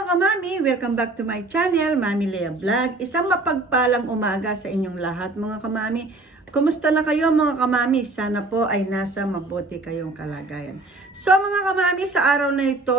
mga kamami! Welcome back to my channel, Mami Lea Vlog. Isang mapagpalang umaga sa inyong lahat mga kamami. Kumusta na kayo mga kamami? Sana po ay nasa mabuti kayong kalagayan. So mga kamami, sa araw na ito,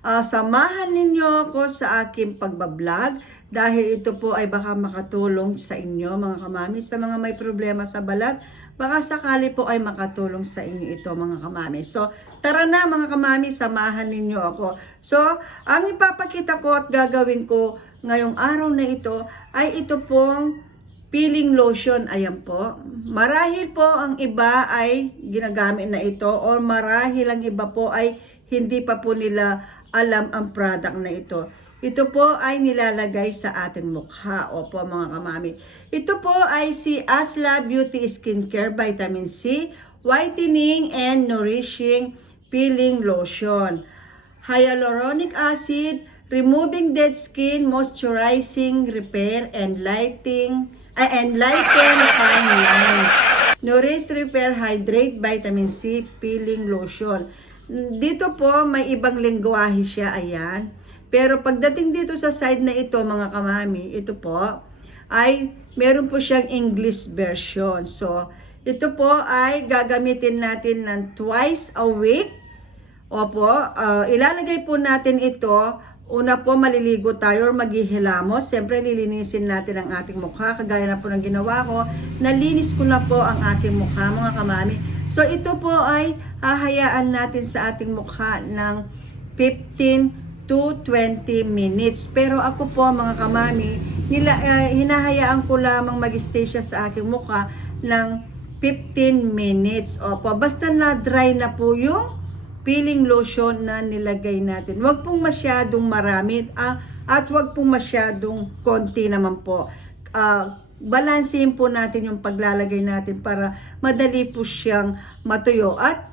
ah, samahan ninyo ako sa aking pagbablog dahil ito po ay baka makatulong sa inyo mga kamami sa mga may problema sa balat. Baka sakali po ay makatulong sa inyo ito mga kamami. So, tara na mga kamami, samahan ninyo ako. So, ang ipapakita ko at gagawin ko ngayong araw na ito ay ito pong peeling lotion. Ayan po. Marahil po ang iba ay ginagamit na ito or marahil ang iba po ay hindi pa po nila alam ang product na ito. Ito po ay nilalagay sa ating mukha. Opo mga kamami. Ito po ay si Asla Beauty Skincare Vitamin C Whitening and Nourishing Peeling Lotion. Hyaluronic acid, removing dead skin, moisturizing, repair, and lighting, ah, and lighten fine lines. Nourish, repair, hydrate, vitamin C, peeling lotion. Dito po, may ibang lingwahe siya, ayan. Pero pagdating dito sa side na ito, mga kamami, ito po, ay meron po siyang English version. So, ito po ay gagamitin natin ng twice a week. Opo, ah, ilalagay po natin ito. Una po, maliligo tayo or maghihilamos. Siyempre, lilinisin natin ang ating mukha. Kagaya na po ng ginawa ko. Nalinis ko na po ang aking mukha, mga kamami. So, ito po ay hahayaan natin sa ating mukha ng 15 to 20 minutes. Pero ako po, mga kamami, nila, ah, hinahayaan ko lamang mag-stay siya sa aking mukha ng 15 minutes. Opo, basta na dry na po yung peeling lotion na nilagay natin. Huwag pong masyadong marami ah, at huwag pong masyadong konti naman po. Ah, balansehin po natin yung paglalagay natin para madali po siyang matuyo at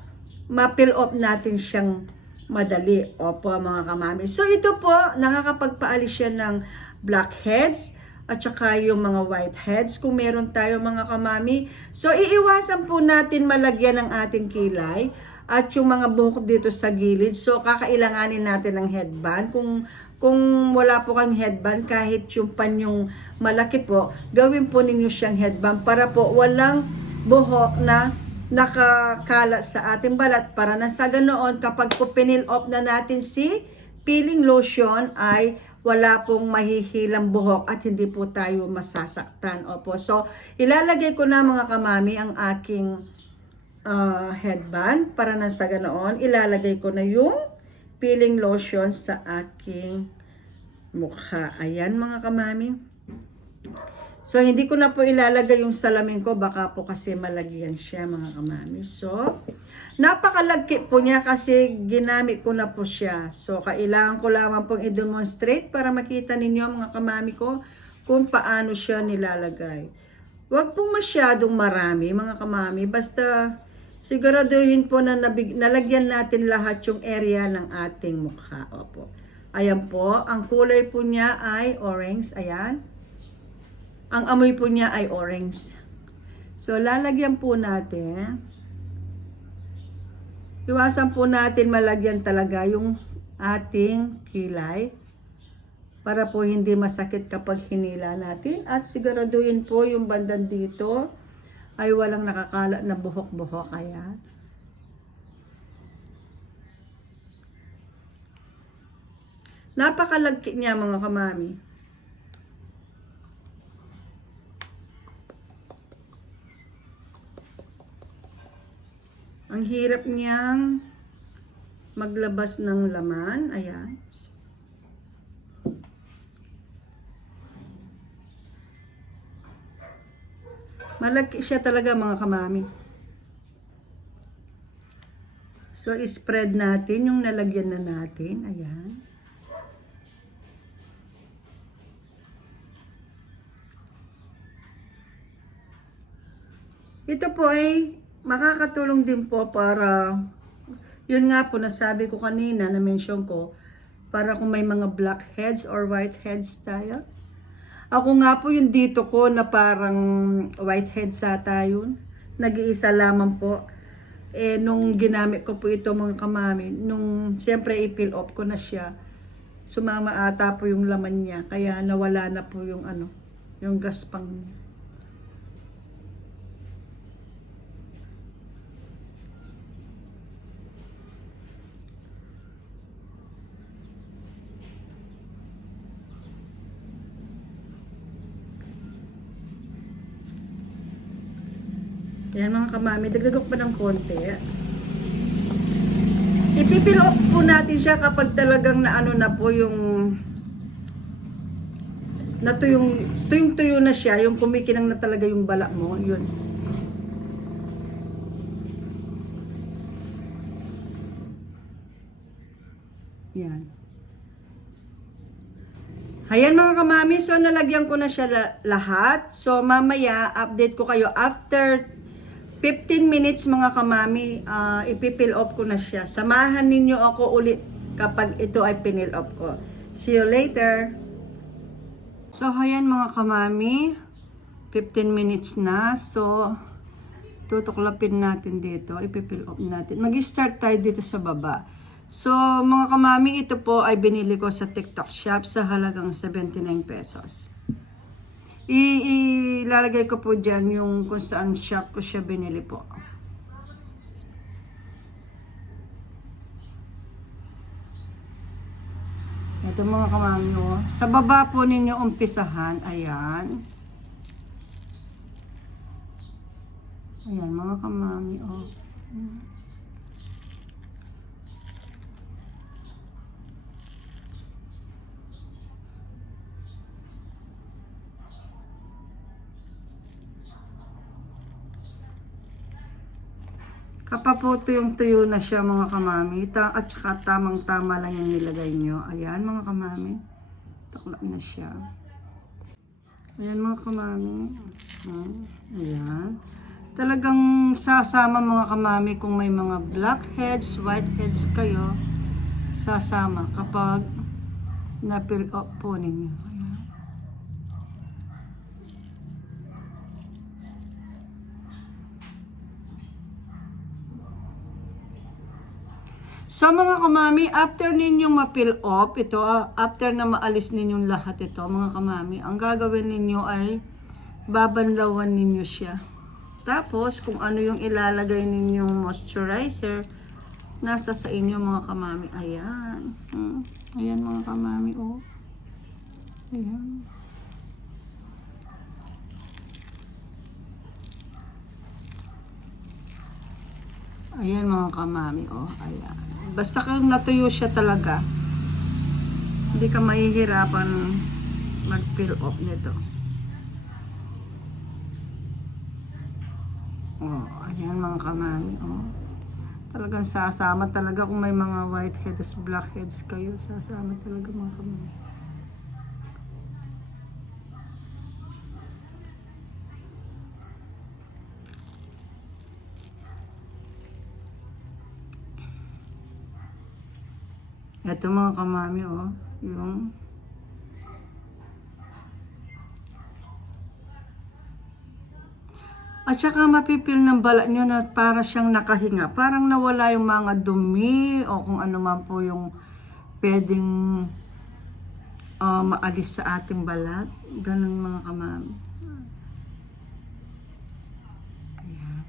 ma-peel off natin siyang madali. Opo mga kamami. So ito po, nakakapagpaalis siya ng blackheads at saka yung mga whiteheads kung meron tayo mga kamami. So iiwasan po natin malagyan ng ating kilay at yung mga buhok dito sa gilid. So kakailanganin natin ng headband. Kung kung wala po kang headband, kahit yung panyong malaki po, gawin po ninyo siyang headband para po walang buhok na nakakala sa ating balat para na sa ganoon kapag po pinil off na natin si peeling lotion ay wala pong mahihilang buhok at hindi po tayo masasaktan. Opo. So, ilalagay ko na mga kamami ang aking ah, headband para na sa ganoon. Ilalagay ko na yung peeling lotion sa aking mukha. Ayan mga kamami. So, hindi ko na po ilalagay yung salamin ko. Baka po kasi malagyan siya, mga kamami. So, napakalagki po niya kasi ginamit ko na po siya. So, kailangan ko lamang pong i-demonstrate para makita ninyo, mga kamami ko, kung paano siya nilalagay. Huwag pong masyadong marami, mga kamami. Basta, siguraduhin po na nabig, nalagyan natin lahat yung area ng ating mukha. Opo. Ayan po, ang kulay po niya ay orange. Ayan. Ang amoy po niya ay orange. So, lalagyan po natin. Iwasan po natin malagyan talaga yung ating kilay para po hindi masakit kapag hinila natin. At siguraduhin po yung bandan dito ay walang nakakala na buhok-buhok. Ayan. Napakalagki niya mga kamami. Ang hirap niyang maglabas ng laman. Ayan. Malaki siya talaga mga kamami. So, spread natin yung nalagyan na natin. Ayan. Ito po ay makakatulong din po para, yun nga po nasabi ko kanina, na-mention ko, para kung may mga blackheads or whiteheads tayo. Ako nga po yung dito ko na parang whitehead sa tayo. Nag-iisa lamang po. Eh, nung ginamit ko po ito mga kamami, nung siyempre i-peel off ko na siya, sumama ata po yung laman niya. Kaya nawala na po yung ano, yung gaspang niya. Yan mga kamami, dagdag ko pa ng konti. Ipipil off po natin siya kapag talagang naano na po yung na tuyong, tuyong tuyo na siya, yung kumikinang na talaga yung bala mo, yun. Yan. Ayan mga kamami, so nalagyan ko na siya la- lahat. So mamaya, update ko kayo after 15 minutes mga kamami, ah, ipipill off ko na siya. Samahan ninyo ako ulit kapag ito ay pinil off ko. See you later! So ayan mga kamami, 15 minutes na. So, tutuklapin natin dito, ipipill off natin. Mag-start tayo dito sa baba. So, mga kamami, ito po ay binili ko sa TikTok shop sa halagang 79 pesos. Ilalagay ko po dyan yung kung saan shop ko siya binili po. Ito mga kamami, oh. Sa baba po ninyo umpisahan, ayan. Ayan, mga kamami, oh. Kapag po tuyong tuyo na siya mga kamami, ta at saka tamang tama lang yung nilagay nyo. Ayan mga kamami, takla na siya. Ayan mga kamami. Ayan. Talagang sasama mga kamami kung may mga blackheads, whiteheads kayo, sasama kapag na-fill up po ninyo. Ayan. So mga kamami, after ninyong ma-fill off, ito, ah, after na maalis ninyong lahat ito, mga kamami, ang gagawin ninyo ay babanlawan ninyo siya. Tapos, kung ano yung ilalagay ninyong moisturizer, nasa sa inyo mga kamami. Ayan. Hmm. Ayan mga kamami, oh. Ayan. Ayan mga kamami, oh. Ayan. Basta kung natuyo siya talaga, hindi ka mahihirapan mag-fill off nito. Oh, ayan mga kamami, oh. Talagang sasama talaga kung may mga whiteheads, blackheads kayo. Sasama talaga mga kamami. Ito mga kamami, oh. Yung At saka mapipil ng balat nyo na para siyang nakahinga. Parang nawala yung mga dumi o kung ano man po yung pwedeng ah, maalis sa ating balat. Ganun mga kamami. Ayan.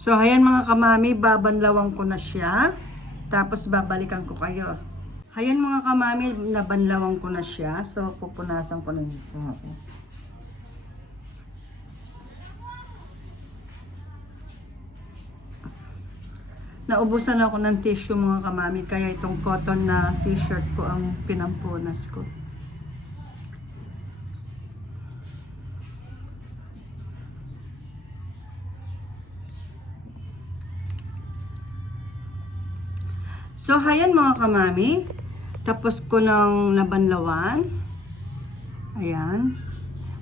So, ayan mga kamami, babanlawan ko na siya. Tapos, babalikan ko kayo. Ayan mga kamami, nabanlawan ko na siya. So, pupunasan ko na ito. Naubusan ako ng tissue mga kamami, kaya itong cotton na t-shirt ko ang pinampunas ko. So, hayan mga kamami. Tapos ko ng nabanlawan. Ayan.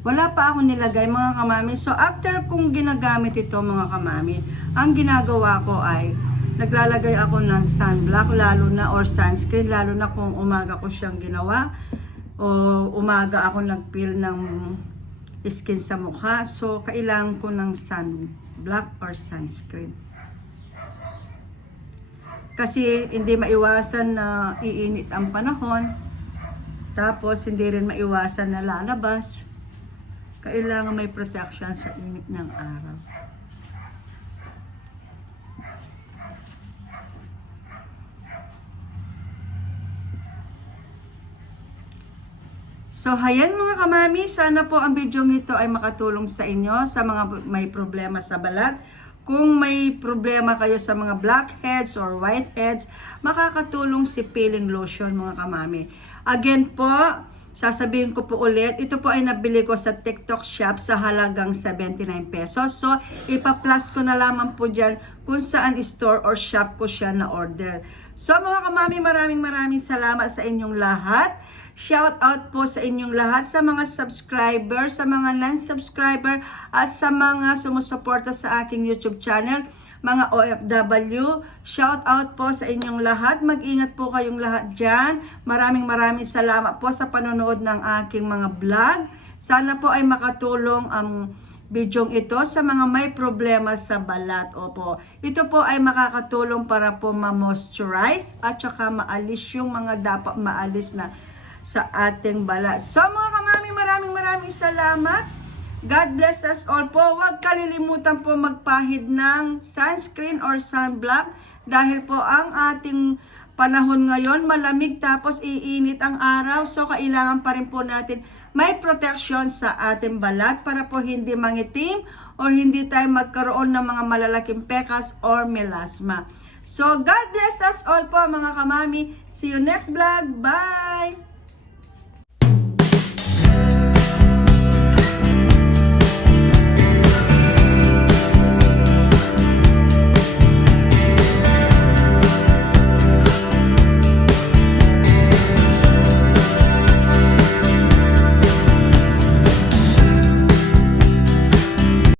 Wala pa ako nilagay mga kamami. So, after kong ginagamit ito mga kamami, ang ginagawa ko ay naglalagay ako ng sunblock lalo na or sunscreen lalo na kung umaga ko siyang ginawa o umaga ako nagpeel ng skin sa mukha. So, kailangan ko ng sunblock or sunscreen. Kasi hindi maiwasan na iinit ang panahon. Tapos, hindi rin maiwasan na lalabas. Kailangan may protection sa init ng araw. So, hayan mga kamami, sana po ang video ito ay makatulong sa inyo sa mga may problema sa balat. Kung may problema kayo sa mga blackheads or whiteheads, makakatulong si peeling lotion mga kamami. Again po, sasabihin ko po ulit, ito po ay nabili ko sa TikTok shop sa halagang 79 pesos. So, ipa-plus ko na lamang po dyan kung saan store or shop ko siya na order. So, mga kamami, maraming maraming salamat sa inyong lahat. Shout out po sa inyong lahat, sa mga subscriber, sa mga non-subscriber, at sa mga sumusuporta sa aking YouTube channel, mga OFW. Shout out po sa inyong lahat. Mag-ingat po kayong lahat dyan. Maraming maraming salamat po sa panonood ng aking mga vlog. Sana po ay makatulong ang bidyong ito sa mga may problema sa balat. Opo. Ito po ay makakatulong para po ma-moisturize at saka maalis yung mga dapat maalis na sa ating balat. So mga kamami, maraming maraming salamat. God bless us all po. Huwag kalilimutan po magpahid ng sunscreen or sunblock dahil po ang ating panahon ngayon malamig tapos iinit ang araw. So kailangan pa rin po natin may protection sa ating balat para po hindi mangitim or hindi tayo magkaroon ng mga malalaking pekas or melasma. So God bless us all po mga kamami. See you next vlog. Bye!